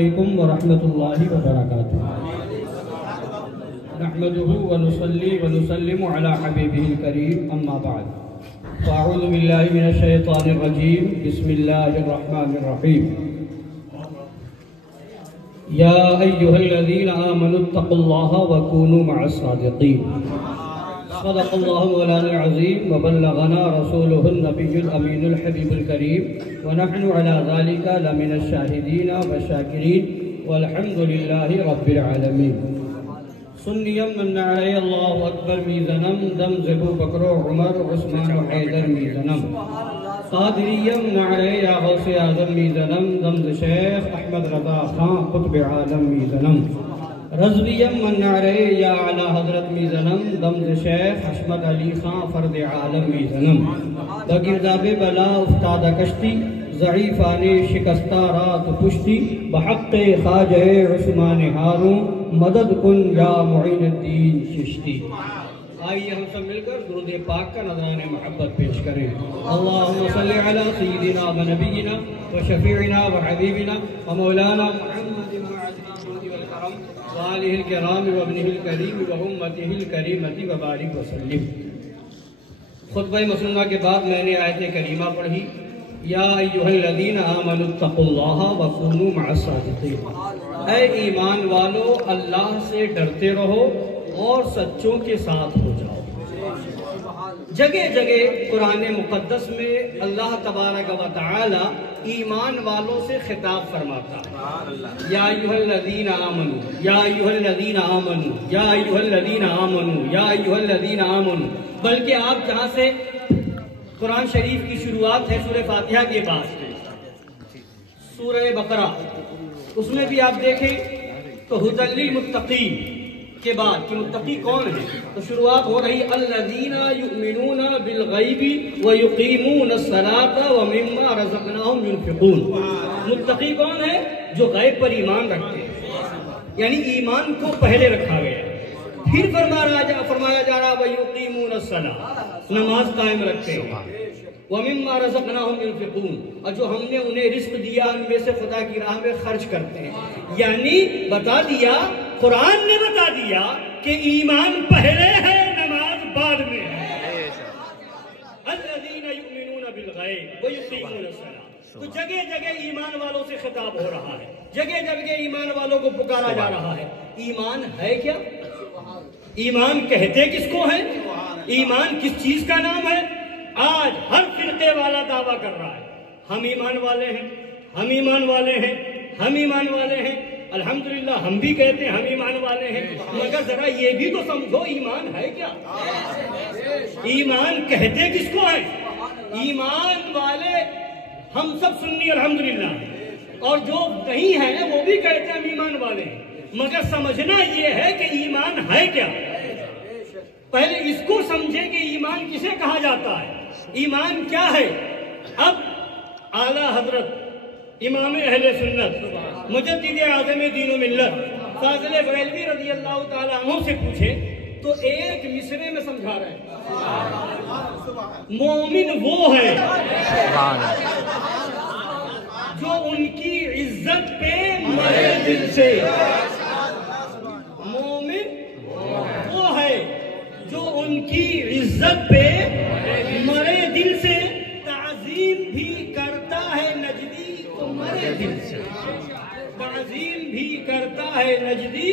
علیکم ورحمۃ اللہ وبرکاتہ نحمده ونصلي ونسلم على حبیبہ الکریم اما بعد فاعوذ باللہ من الشیطان الرجیم بسم اللہ الرحمن الرحیم یا ایہا الذین آمنوا اتقوا اللہ وکونوا مع الصادقین صدق اللہ مولانا العظیم وبلغنا رسولہ النبی الامین الحبیب الکریم ونحن على ذلك لمن الشاہدین والشاکرین والحمد للہ رب العالمین سنیم من علی اللہ اکبر میزنم دم زبو بکر و عمر عثمان و حیدر میزنم قادریم نعلی یا غوث اعظم میزنم دم شیخ احمد رضا خان قطب عالم میزنم رضویم من علی یا علی حضرت میزنم دم شیخ حشمت علی خان فرد عالم میزنم بگرداب بلا افتاد کشتی ضعیفان شکستہ رات پشتی بحق خواجہ عثمان ہارون مدد کن یا معین الدین چشتی۔ آئیے ہم سب مل کر درود پاک کا نذران محبت پیش کریں۔ اللہم صلی علی سیدنا و نبینا و شفیعنا و حبیبنا و مولانا محمد والکرم و آلہ الکرام و ابنہ الکریم و امتہ الکریمۃ و بارک وسلم۔ خطبہ مسلمہ کے بعد میں نے آیت کریمہ پڑھی، یا ایہا الذین آمنوا اتقوا اللہ وکونوا مع الصادقین۔ اے ایمان والو، اللہ سے ڈرتے رہو اور سچوں کے ساتھ ہو جاؤ۔ جگہ جگہ قرآن مقدس میں اللہ تبارک و تعالی ایمان والوں سے خطاب فرماتا ہے، یا ایہا الذین آمنوا، یا ایہا الذین آمنوا، یا ایہا الذین آمنوا، یا ایہا الذین آمنوا۔ بلکہ آپ جہاں سے قرآن شریف کی شروعات ہے سورہ فاتحہ کے بعد سورہ بقرہ، اس میں بھی آپ دیکھیں تو ھدی للمتقین کے بعد کہ متقی کون ہے تو شروعات ہو رہی الذین یؤمنون بالغیب ویقیمون الصلاۃ ومما رزقناہم ینفقون۔ متقی کون ہے؟ جو غیب پر ایمان رکھتے ہیں، یعنی ایمان کو پہلے رکھا گیا۔ پھر فرمایا جا رہا وَيُقِيمُونَ الصَّلَاةَ، نماز قائم رکھتے ہیں، وَمِمَّا رَزَقْنَاهُمْ يُنْفِقُونَ، اور جو ہم نے انہیں رزق دیا ان میں سے خدا کی راہ میں خرچ کرتے ہیں۔ یعنی بتا دیا، قرآن نے بتا دیا کہ ایمان پہلے ہے، نماز بعد میں ہے۔ الَّذِينَ يُؤْمِنُونَ بِالْغَيْبِ وَيُقِيمُونَ الصَّلَاةَ۔ تو جگہ جگہ ایمان والوں سے خطاب ہو رہا ہے، جگہ جگہ ایمان والوں کو پکارا جا رہا ہے۔ ایمان ہے کیا؟ ایمان کہتے کس کو ہے؟ ایمان کس چیز کا نام ہے؟ آج ہر فرقے والا دعویٰ کر رہا ہے ہم ایمان والے ہیں، ہم ایمان والے ہیں، ہم ایمان والے ہیں۔ الحمدللہ ہم بھی کہتے ہیں ہم ایمان والے ہیں، مگر ذرا یہ بھی تو سمجھو ایمان ہے کیا؟ ایمان کہتے کس کو ہے؟ ایمان والے ہم سب سنی الحمدللہ، اور جو نہیں ہے وہ بھی کہتے ہیں ہم ایمان والے ہیں، مگر سمجھنا یہ ہے کہ ایمان ہے کیا؟ پہلے اس کو سمجھے کہ ایمان کسے کہا جاتا ہے، ایمان کیا ہے۔ اب اعلیٰ حضرت امام اہل سنت مجدد اعظم دین و ملت فاضل بریلوی رضی اللہ تعالیٰ عنہ سے پوچھے تو ایک مصرے میں سمجھا رہے ہیں، مومن وہ ہے جو ان کی عزت پہ مرے دل سے۔ مومن وہ ہے جو ان کی عزت پہ مرے دل سے، تعظیم بھی کرتا ہے نجدی تو مرے دل سے، تعظیم بھی کرتا ہے نجدی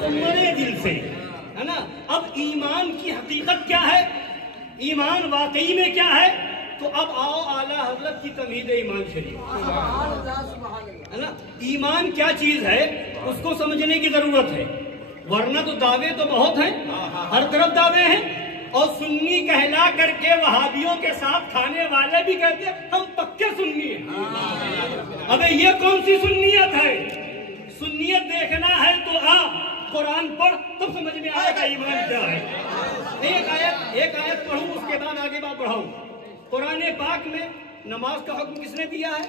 تو مرے دل سے، ہے نا۔ اب ایمان کی حقیقت کیا ہے، ایمان واقعی میں کیا ہے، تو اب آؤ اعلیٰ حضرت کی تمہید ایمان شریف، ہے نا۔ ایمان کیا چیز ہے اس کو سمجھنے کی ضرورت ہے، ورنہ تو دعوے تو بہت ہیں، ہر طرف دعوے ہیں، اور سنی کہلا کر کے وہابیوں کے ساتھ کھانے والے بھی کہتے ہیں ہم پکے سنی ہیں۔ ابے یہ کون سی سنیت ہے؟ سنیت دیکھنا ہے تو آپ قرآن پڑھ تب سمجھ میں آئے گا ایمان کیا ہے۔ ایک آیت پڑھوں اس کے بعد آگے بات بڑھاؤں۔ قرآن پاک میں نماز کا حکم کس نے دیا ہے؟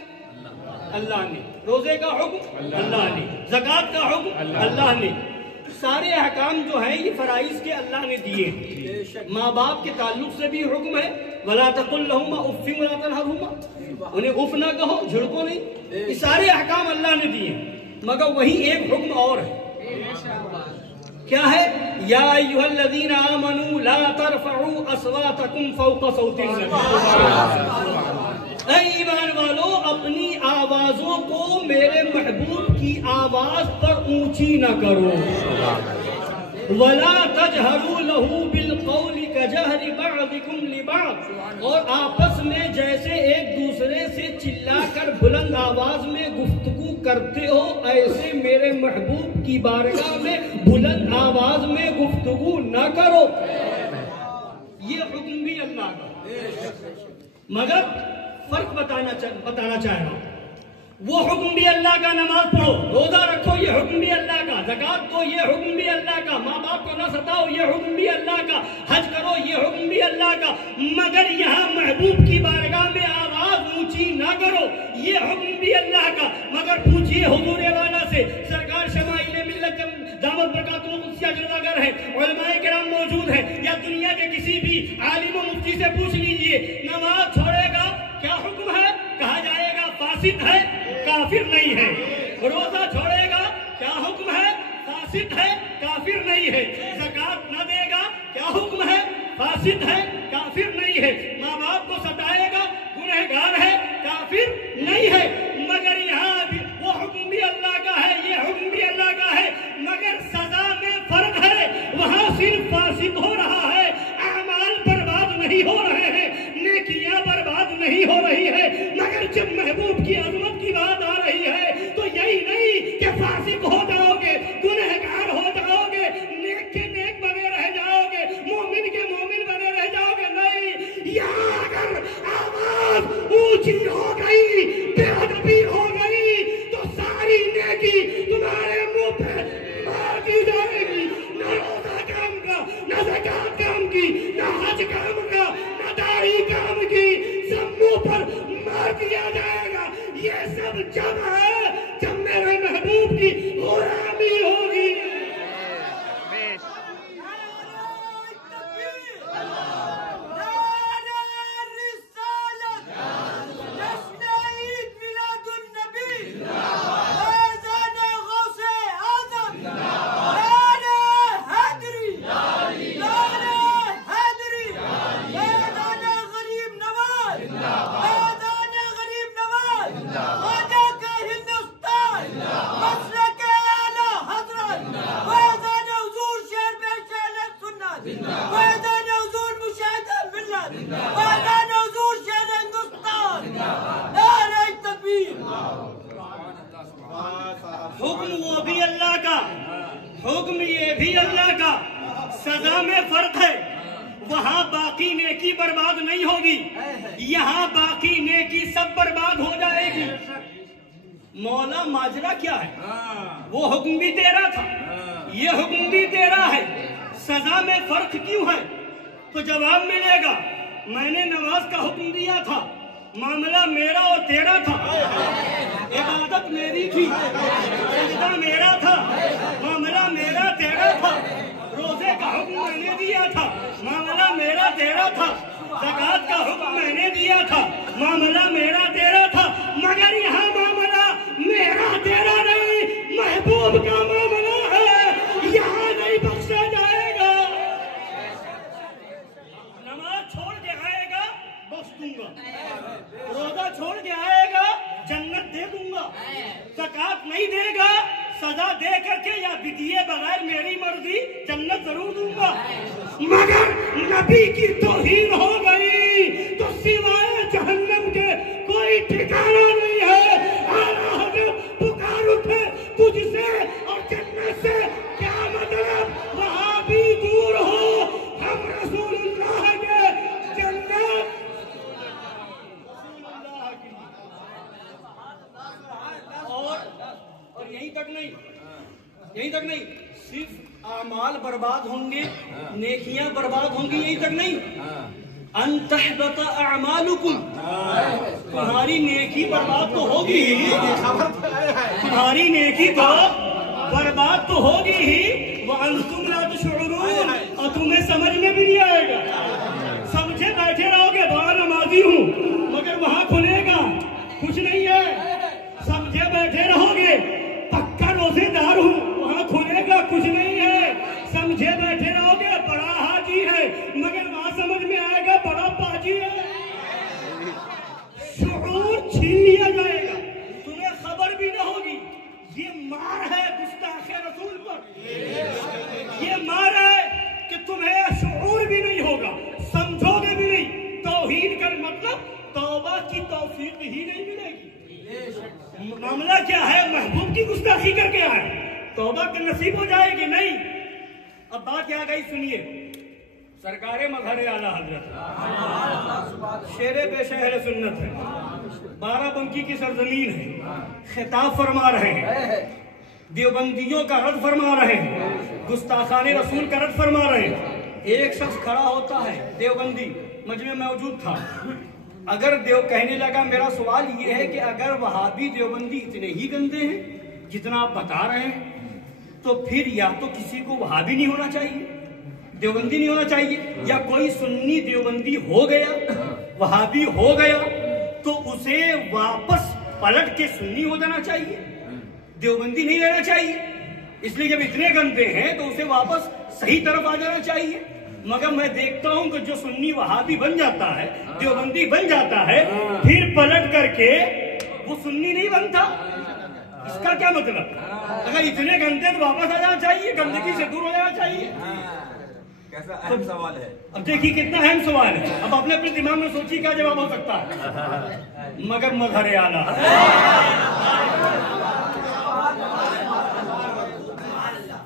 اللہ نے۔ روزے کا حکم اللہ نے، زکوٰۃ کا حکم اللہ نے۔ سارے احکام جو ہیں یہ فرائض کے اللہ نے دیے ہیں۔ ماں باپ کے تعلق سے بھی حکم ہے، وَلَا تَقُلْ لَهُمَا أُفٍّ وَلَا تَنْهَرْهُمَا، انہیں اف نہ کہو، جھڑکو نہیں۔ یہ سارے احکام اللہ نے دیے ہیں۔ مگر وہیں ایک حکم اور ہے. کیا ہے؟ یا ایھا الذین آمنوا لا ترفعوا اصواتکم فوق صوت النبی. اے ایمان والو اپنی آوازوں کو میرے محبوب کی آواز پر اونچی نہ کرو. وَلَا تَجْهَرُوا لَهُ بِالْقَوْلِ كَجَهْرِ بَعْضِكُمْ لِبَعْضٍ. اور آپس میں جیسے ایک دوسرے سے چلا کر بلند آواز میں گفتگو کرتے ہو ایسے میرے محبوب کی بارگاہ میں بلند آواز میں گفتگو نہ کرو. یہ حکم بھی اللہ کا. مگر فرق بتانا چاہ رہا ہوں. وہ حکم بھی اللہ کا، نماز پڑھو، روزہ رکھو، یہ حکم بھی اللہ کا، زکوٰۃ دو، یہ حکم بھی اللہ کا، ماں باپ کو نہ ستاؤ، یہ حکم بھی اللہ کا، حج کرو، یہ حکم بھی اللہ کا. مگر یہاں محبوب کی بارگاہ میں آواز اونچی نہ کرو، یہ حکم بھی اللہ کا. مگر پوچھئے حضور والا سے، سرکار شمائل ملت دعوت برکات القدسیہ جلوہ گر ہے، علماء کرام موجود ہیں، یا دنیا کے کسی بھی عالم و مفتی سے پوچھ لیجئے نماز چھوڑے گا کیا حکم ہے؟ کہا جائے گا فاسد ہے، کافر نہیں ہے. روزہ چھوڑے گا کیا حکم ہے؟ فاسد ہے، کافر نہیں ہے. زکوٰۃ نہ دے گا کیا حکم ہے؟ فاسد ہے، کافر نہیں ہے. ماں باپ کو ستائے گا گنہگار ہے، کافر نہیں ہے. مگر یہاں بھی وہ حکم بھی اللہ کا ہے، یہ حکم بھی اللہ کا ہے. مگر سزا میں فرق ہے. وہاں صرف فاسد ہو رہا ہے، اعمال برباد نہیں ہو رہے ہیں، نیکیاں برباد نہیں ہو رہی ہے. مگر جب محبوب کی عظمت کی بات آ رہی ہے تو یہی نہیں کہ فاسق ہو جاؤ گے، گنہگار ہو جاؤ گے، نیک کے نیک بنے رہ جاؤ گے، مومن کے مومن بنے رہ جاؤ گے. نہیں، یہاں اگر آواز اونچی ہو گئی، بے ادبی ہو گئی تو ساری نیکی تمہارے منہ پہ مار دی جائے گی. نہ روزہ کام کا، نہ زکوٰۃ کام کی، نہ حج کام کا، نہ داڑھی کام کی، سب منہ پر مار دیا جائے گا. یہ سب جب ہے جب میرے محبوب کی غلامی ہوگی. حکم وہ بھی اللہ کا، حکم یہ بھی اللہ کا. سزا میں فرق ہے. وہاں باقی نیکی برباد نہیں ہوگی، یہاں باقی نیکی سب برباد ہو جائے گی. مولا ماجرا کیا ہے؟ وہ حکم بھی تیرا تھا، یہ حکم بھی تیرا ہے. سزا میں فرق کیوں ہے؟ تو جواب ملے گا میں نے نماز کا حکم دیا تھا، معاملہ میرا اور تیرا تھا. عبادت میری تھی، سجدہ میرا تھا، معاملہ میرا تیرا تھا. روزے کا حکم میں نے دیا تھا، معاملہ میرا تیرا تھا. زکوٰۃ کا حکم میں نے دیا تھا، معاملہ میرا تیرا تھا. مگر یہاں معاملہ میرا تیرا نہیں، محبوب کا معاملہ ہے. یہاں نہیں بخشا جائے گا. نماز چھوڑ کے آئے گا بخش دوں گا، روزہ چھوڑ کے آئے گا جنت دے دوں گا. زکوٰۃ نہیں دے گا سزا دے کر کے یا دیے بغیر میری مرضی جنت ضرور دوں گا. مگر نبی کی توہین ہو گئی تو سوائے جہنم کے کوئی ٹھکانہ نہیں ہے. پکار اٹھے تجھ سے اور جنت سے کیا مطلب؟ وہاں بھی دور ہو، ہم رسول اللہ کے جنت اور یہیں تک نہیں صرف اعمال برباد ہوں گے، نیکیاں برباد ہوں گی، یہیں تک نہیں. ان تحبط اعمالکم، تمہاری نیکی برباد تو ہوگی ہی، تمہاری نیکی تو برباد تو ہوگی ہی. وانتم لا تشعرون، اور تمہیں سمجھ میں بھی نہیں آئے گا. سمجھے بیٹھے رہو گے بڑا نمازی ہوں، مگر وہاں کھلے گا کچھ نہیں ہے. سمجھے بیٹھے رہو گے کیا ہے؟ محبوب کی گستاخی کر کے آئے، توبہ کے نصیب ہو جائے گی نہیں۔ اب بات کیا گئی سنیے، سرکار مظہر اعلیٰ حضرت شیر بے شہر سنت ہے، 12 بنکی کی سرزمین ہے، خطاب فرما رہے ہیں، دیوبندیوں کا رد فرما رہے ہیں، گستاخان رسول کا رد فرما رہے ہیں۔ ایک شخص کھڑا ہوتا ہے دیوبندی، مجمع میں موجود تھا، اگر کہنے لگا میرا سوال یہ ہے کہ اگر وہابی دیوبندی اتنے ہی گندے ہیں جتنا آپ بتا رہے ہیں تو پھر یا تو کسی کو وہابی نہیں ہونا چاہیے، دیوبندی نہیں ہونا چاہیے، یا کوئی سنی دیوبندی ہو گیا وہابی ہو گیا تو اسے واپس پلٹ کے سنی ہو جانا چاہیے، دیوبندی نہیں رہنا چاہیے۔ اس لیے جب اتنے گندے ہیں تو اسے واپس صحیح طرف آ جانا چاہیے۔ مگر میں دیکھتا ہوں کہ جو سنی وہابی بن جاتا ہے، دیوبندی بن جاتا ہے، پھر پلٹ کر کے وہ سنی نہیں بنتا۔ اس کا کیا مطلب؟ اگر اتنے گندے تو واپس آ جانا چاہیے، گندگی سے دور ہو جانا چاہیے۔ کیسا اہم سوال ہے، اب دیکھیے کتنا اہم سوال ہے، اب اپنے اپنے دماغ میں سوچیے کیا جواب ہو سکتا ہے۔ مگر مظہر اعلیٰ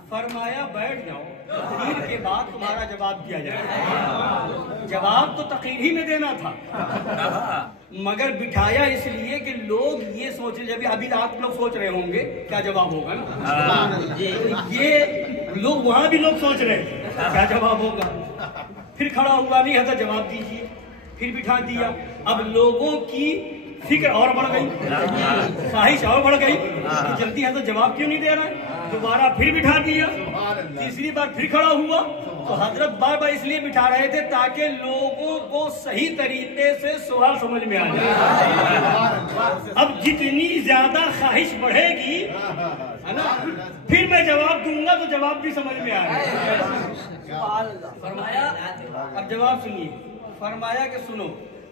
فرمایا بیٹھ جاؤ، تقریر کے بعد تمہارا جواب دیا جائے گا۔ جواب تو تقریر ہی میں دینا تھا، مگر بٹھایا اس لیے کہ لوگ یہ سوچ لیں، ابھی آپ لوگ سوچ رہے ہوں گے کیا جواب ہوگا نا، یہ لوگ وہاں بھی لوگ سوچ رہے ہیں کیا جواب ہوگا۔ پھر کھڑا ہوا، نہیں حضرت جواب دیجیے، پھر بٹھا دیا۔ اب لوگوں کی فکر اور بڑھ گئی، خواہش اور بڑھ گئی کہ جلدی حضرت جواب کیوں نہیں دے رہا ہے، دوبارہ پھر بٹھا دیا، تیسری بار پھر کھڑا ہوا۔ تو حضرت بار بار اس لیے بٹھا رہے تھے تاکہ لوگوں کو صحیح طریقے سے سوال سمجھ میں آ جائے۔ اب جتنی زیادہ خواہش بڑھے گی ہے نا، پھر میں جواب دوں گا تو جواب بھی سمجھ میں آئے گا۔ فرمایا اب جواب سنیے، فرمایا کہ سنو،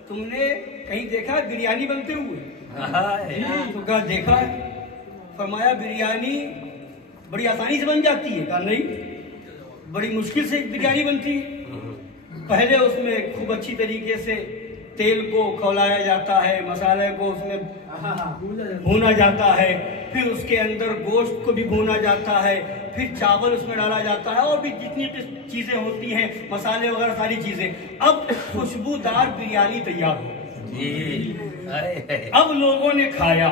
تم نے کہیں دیکھا ہے بریانی بنتے ہوئے؟ تو کہا دیکھا ہے۔ فرمایا بریانی بڑی آسانی سے بن جاتی ہے؟ کہا نہیں، بڑی مشکل سے بریانی بنتی ہے۔ پہلے اس میں خوب اچھی طریقے سے تیل کو کھولایا جاتا ہے، مسالے کو اس میں بھونا جاتا ہے، پھر اس کے اندر گوشت کو بھی بھونا جاتا ہے، پھر چاول اس میں ڈالا جاتا ہے، اور بھی جتنی چیزیں ہوتی ہیں، مسالے وغیرہ ساری چیزیں۔ اب خوشبودار بریانی تیار ہو، اب لوگوں نے کھایا۔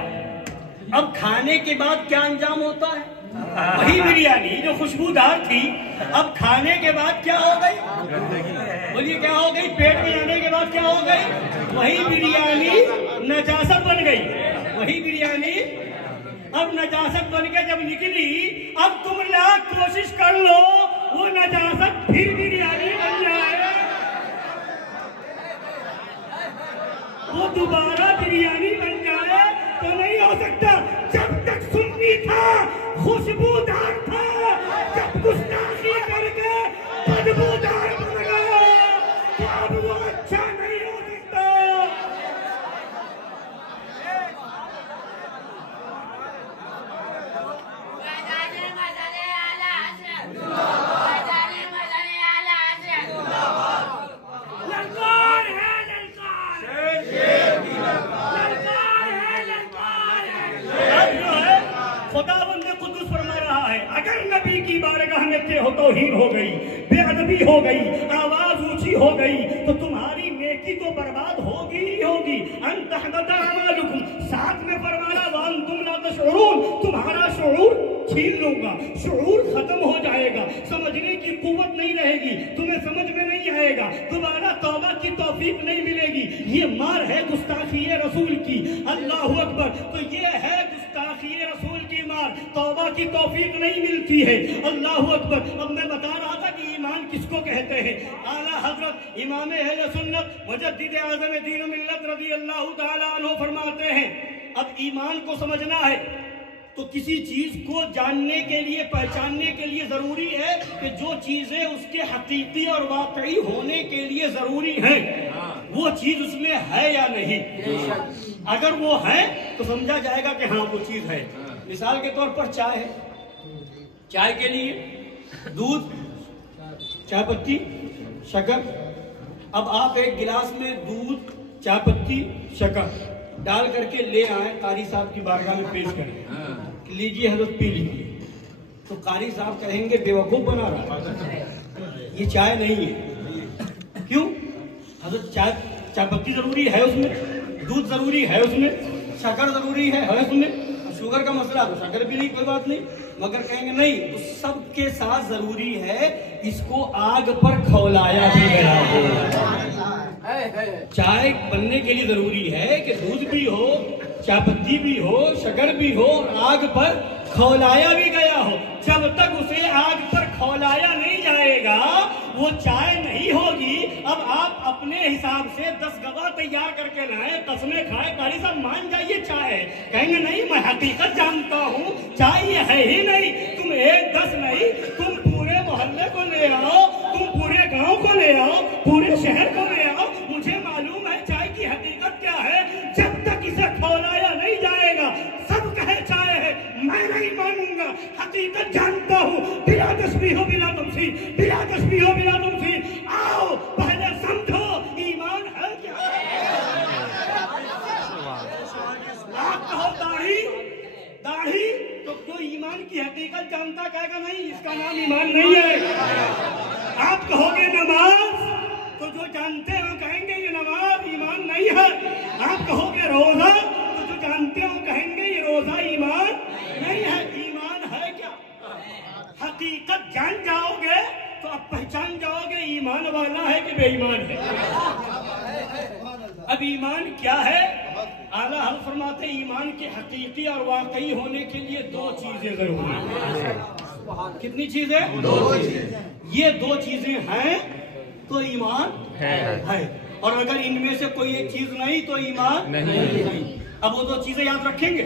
اب کھانے کے بعد کیا انجام ہوتا ہے؟ وہی بریانی جو خوشبودار تھی اب کھانے کے بعد کیا ہو گئی؟ بولیے کیا ہو گئی؟ پیٹ میں جانے کے بعد کیا ہو گئی؟ وہی بریانی نجاست بن گئی، وہی بریانی اب نجاست بن کے جب نکلی، اب تم لاکھ کوشش کر لو وہ نجاست پھر بریانی بن جائے، وہ دوبارہ بریانی بن جائے تو نہیں ہو سکتا۔ جب تک سنی تھا خوشبودار تھا، جب گستاخی کر کے بدبودار بن گیا تو اب وہ اچھا نہیں ہو سکتا۔ خداوند قدوس فرما رہا ہے، اگر نبی کی بارگاہ میں توہین ہو گئی، بے ادبی ہو گئی، آواز اونچی ہو گئی تو تمہاری نیکی تو برباد ہوگی ہی ہوگی۔ ان تحبط اعمالکم، ساتھ میں فرمانا وانتم لا تشعرون، تمہارا شعور چھین لوں گا، شعور ختم ہو جائے گا، سمجھنے کی قوت نہیں رہے گی، تمہیں سمجھ میں نہیں آئے گا، دوبارہ توبہ کی توفیق نہیں ملے گی۔ یہ مار ہے گستاخی رسول کی، اللہ اکبر۔ تو یہ ہے گستاخی رسول کی مار، توبہ کی توفیق نہیں ملتی ہے، اللہ اکبر۔ اب میں بتا رہا تھا کہ ایمان کس کو کہتے ہیں۔ اعلیٰ حضرت امام اہل سنت مجدد اعظم دین و ملت رضی اللہ تعالیٰ عنہ فرماتے ہیں، اب ایمان کو سمجھنا ہے تو کسی چیز کو جاننے کے لیے، پہچاننے کے لیے ضروری ہے کہ جو چیزیں اس کے حقیقی اور واقعی ہونے کے لیے ضروری ہیں وہ چیز اس میں ہے یا نہیں۔ اگر وہ ہے تو سمجھا جائے گا کہ ہاں وہ چیز ہے۔ مثال کے طور پر چائے ہے، چائے کے لیے دودھ، چائے پتی، شکر۔ اب آپ ایک گلاس میں دودھ، چائے پتی، شکر ڈال کر کے لے آئیں قاری صاحب کی بارگاہ میں پیش کریں، لیجیے حضرت پی لیجیے، تو قاری صاحب کہیں گے بیوقوف بنا رہا ہے، یہ چائے نہیں ہے۔ کیوں؟ حضرت چائے پتی ضروری ہے اس میں، دودھ ضروری ہے اس میں، شکر ضروری ہے اس میں، شوگر کا مسئلہ تو شکر بھی نہیں، کوئی بات نہیں، مگر کہیں گے نہیں، اس سب کے ساتھ ضروری ہے اس کو آگ پر کھولایا بھی گیا ہو۔ چائے بننے کے لیے ضروری ہے کہ دودھ بھی ہو، چائے پتی بھی ہو، شکر بھی ہو، اور آگ پر کھولایا بھی گیا ہو۔ جب تک اسے آگ پر کھولایا نہیں جائے گا وہ چائے نہیں ہوگی۔ اب آپ اپنے حساب سے 10 گواہ تیار کر کے لائیں، قسمیں کھائے، قاری صاحب مان جائیے چائے، کہیں گے نہیں میں حقیقت جانتا ہوں چائے یہ ہے ہی نہیں۔ تم 1-10 نہیں، تم پورے محلے کو لے آؤ، تم پورے گاؤں کو لے آؤ، پورے شہر کو لے آؤ، مجھے معلوم ہے چائے کی حقیقت کیا ہے۔ جب تک اسے کھولایا نہیں جائے گا سب کہے چائے ہے، میں نہیں مانوں گا، حقیقت جانتا ہوں، بلا تشبیہ بلا تمثیل، بلا تشبیہ بلا تمثیل۔ آؤ پہلے سمجھو ایمان ہے کیا۔ آپ کہو داڑھی تو جو ایمان کی حقیقت جانتا کہے گا نہیں اس کا نام ایمان نہیں ہے۔ آپ کہو گے نماز تو جو جانتے ہو کہیں گے یہ نماز ایمان نہیں ہے۔ آپ کہو گے روزہ تو جو جانتے ہو کہیں گے یہ روزہ ایمان نہیں ہے۔ ایمان ہے کیا؟ حقیقت جان جاؤ گے تو اب پہچان جاؤ گے ایمان والا ہے کہ بے ایمان ہے۔ اب ایمان کیا ہے؟ اعلیٰ حضرت فرماتے ہیں ایمان کے حقیقی اور واقعی ہونے کے لیے 2 چیزیں ضروری ہیں۔ کتنی چیزیں؟ 2 چیزیں۔ یہ 2 چیزیں ہیں تو ایمان ہے، اور اگر ان میں سے کوئی ایک چیز نہیں تو ایمان نہیں۔ اب وہ 2 چیزیں یاد رکھیں گے؟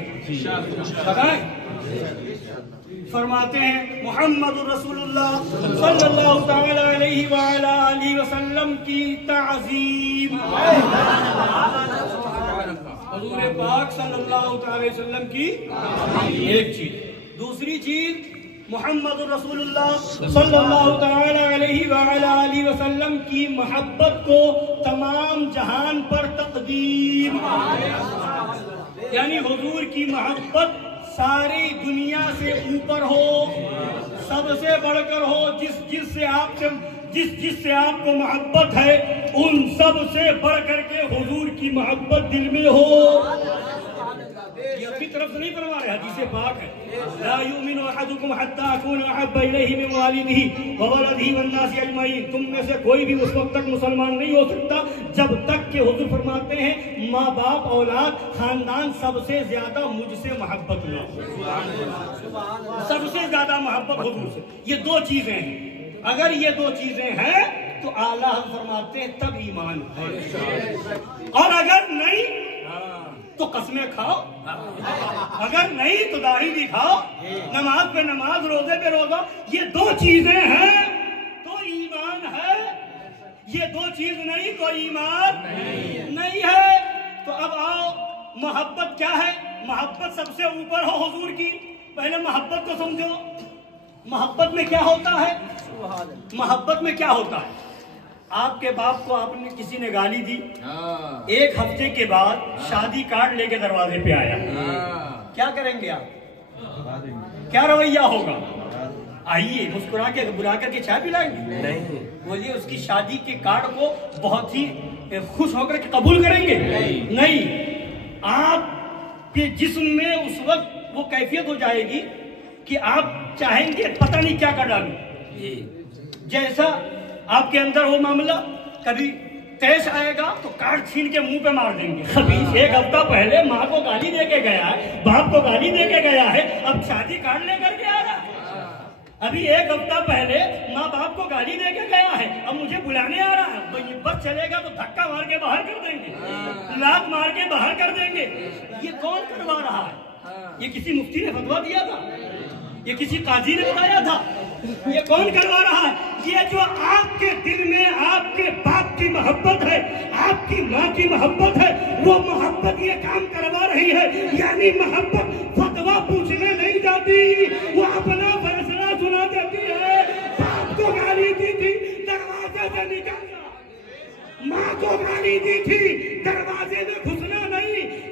بتائیں۔ فرماتے ہیں محمد رسول اللہ صلی اللہ تعالی علیہ وآلہ آلہ وسلم کی تعظیم، حضور پاک صلی اللہ تعالی وسلم کی ایک چیز۔ دوسری چیز محمد رسول اللہ صلی اللہ تعالی علیہ وآلہ آلہ وسلم کی محبت کو تمام جہان پر تقدیم، یعنی حضور کی محبت ساری دنیا سے اوپر ہو، سب سے بڑھ کر ہو، جس سے آپ کو محبت ہے ان سب سے بڑھ کر کے حضور کی محبت دل میں ہو۔ یہ اپنی طرف سے نہیں فرما رہے، حدیث پاک ہے، لا یؤمن احدکم حتی اکون احب الیہ من والدہ وولدہ والناس اجمعین، تم میں سے کوئی بھی اس وقت تک مسلمان نہیں ہو سکتا جب تک کہ حضور فرماتے ہیں ماں باپ اولاد خاندان سب سے زیادہ مجھ سے محبت نہ ہو، سب سے زیادہ محبت حضور سے۔ یہ 2 چیزیں ہیں، اگر یہ 2 چیزیں ہیں تو اعلیٰ ہم فرماتے ہیں تب ایمان ہے، اور اگر نہیں تو قسمیں کھاؤ، اگر نہیں تو داڑھی بھی کھاؤ، نماز پہ نماز، روزے پہ روزہ، یہ 2 چیزیں ہیں تو ایمان ہے، یہ 2 چیز نہیں تو ایمان نہیں ہے۔ تو اب آؤ محبت کیا ہے؟ محبت سب سے اوپر ہو حضور کی، پہلے محبت کو سمجھو۔ محبت میں کیا ہوتا ہے؟ محبت میں کیا ہوتا ہے؟ آپ کے باپ کو کسی نے گالی دی، 1 ہفتے کے بعد شادی کارڈ لے کے دروازے پہ آیا، کیا کریں گے آپ؟ کیا رویہ ہوگا؟ آئیے مسکرا کے بلا کر کے چائے پلائیں گے؟ نہیں۔ بولیے اس کی شادی کے کارڈ کو بہت ہی خوش ہو کر کے قبول کریں گے؟ نہیں۔ آپ کے جسم میں اس وقت وہ کیفیت ہو جائے گی کہ آپ چاہیں گے پتہ نہیں کیا کر ڈالوں، جیسا آپ کے اندر وہ معاملہ کبھی پیش آئے گا تو کارڈ چھین کے منہ پہ مار دیں گے۔ خبیث 1 ہفتہ پہلے ماں کو گالی دے کے گیا ہے، باپ کو گالی دے کے گیا ہے، اب شادی کارڈ لے کر کے آ رہا ہے۔ ابھی 1 ہفتہ پہلے ماں باپ کو گالی دے کے گیا ہے، اب مجھے بلانے آ رہا ہے، بس چلے گا تو دھکا مار کے باہر کر دیں گے، لات مار کے باہر کر دیں گے۔ یہ کون کروا رہا ہے؟ یہ کسی مفتی نے فتویٰ دیا تھا؟ یہ کسی قاضی نے بتایا تھا؟ یہ کون کروا رہا ہے؟ یہ جو آپ کے دل میں آپ کے باپ کی محبت ہے، آپ کی ماں کی محبت ہے، وہ محبت یہ کام کروا رہی ہے۔ یعنی محبت فتویٰ پوچھنے نہیں جاتی، وہ اپنا فیصلہ سنا دیتی ہے۔ باپ کو گالی دی تھی دروازے سے نکلنا، ماں کو گالی دی تھی دروازے میں گھسنا نہیں،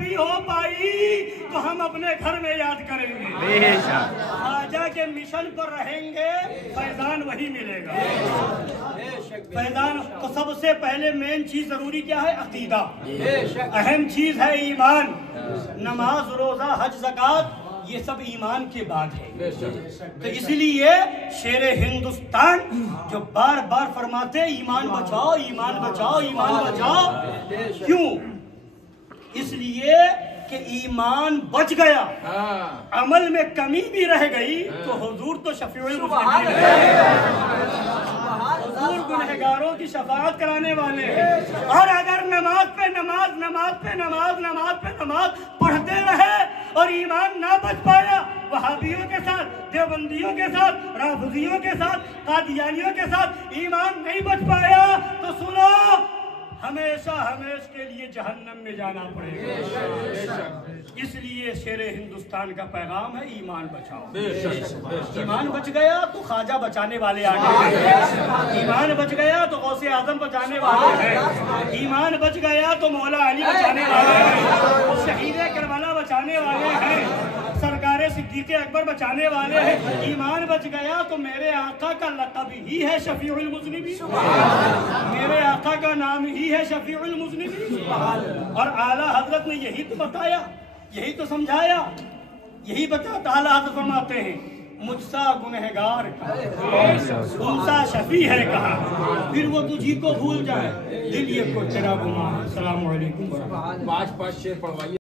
کامیابی ہو پائی تو ہم اپنے گھر میں یاد کریں گے. خواجہ کے مشن پر رہیں گے فیضان وہی ملے گا. فیضان تو سب سے پہلے مین چیز ضروری کیا ہے؟ عقیدہ. اہم چیز ہے ایمان. نماز، روزہ، حج، زکوٰۃ یہ سب ایمان کے بعد ہے. تو اس لیے شیر ہندوستان جو بار بار فرماتے ایمان بچاؤ، ایمان بچاؤ، ایمان بچاؤ. کیوں؟ اس لیے کہ ایمان بچ گیا، عمل میں کمی بھی رہ گئی تو حضور تو شفیع المذنبین ہیں. حضور گنہگاروں کی شفاعت کرانے والے ہیں. اور اگر نماز پہ نماز، نماز پہ نماز، نماز پہ نماز پڑھتے رہے اور ایمان نہ بچ پایا، وہابیوں کے ساتھ، دیوبندیوں کے ساتھ، رافضیوں کے ساتھ، قادیانیوں کے ساتھ ایمان نہیں بچ پایا تو سنو، ہمیشہ ہمیش کے لیے جہنم میں جانا پڑے گا. اس لیے شیر ہندوستان کا پیغام ہے ایمان بچاؤ. ایمان بچ گیا تو خواجہ بچانے والے آ گئے. ایمان بچ گیا تو غوث اعظم بچانے والے ہیں. ایمان بچ گیا تو مولا علی بچانے والے ہیں. شہید کربلا بچانے والے ہیں. سرکار صدیق اکبر بچانے والے ہیں. ایمان بچ گیا تو میرے آقا کا لقب ہی ہے شفیع المذنبین. میرے آقا کا نام ہی ہے شفیع المذنبین. اور اعلیٰ حضرت نے یہی تو بتایا، یہی تو سمجھایا، یہی بتاتا. اعلیٰ حضرت فرماتے ہیں مجھ سا گنہگار تم سا شفیع ہے کہا، پھر وہ تجھی کو بھول جائے دل یہ کو تیرا گمان. السلام علیکم. 5 شعر پڑھوائیے.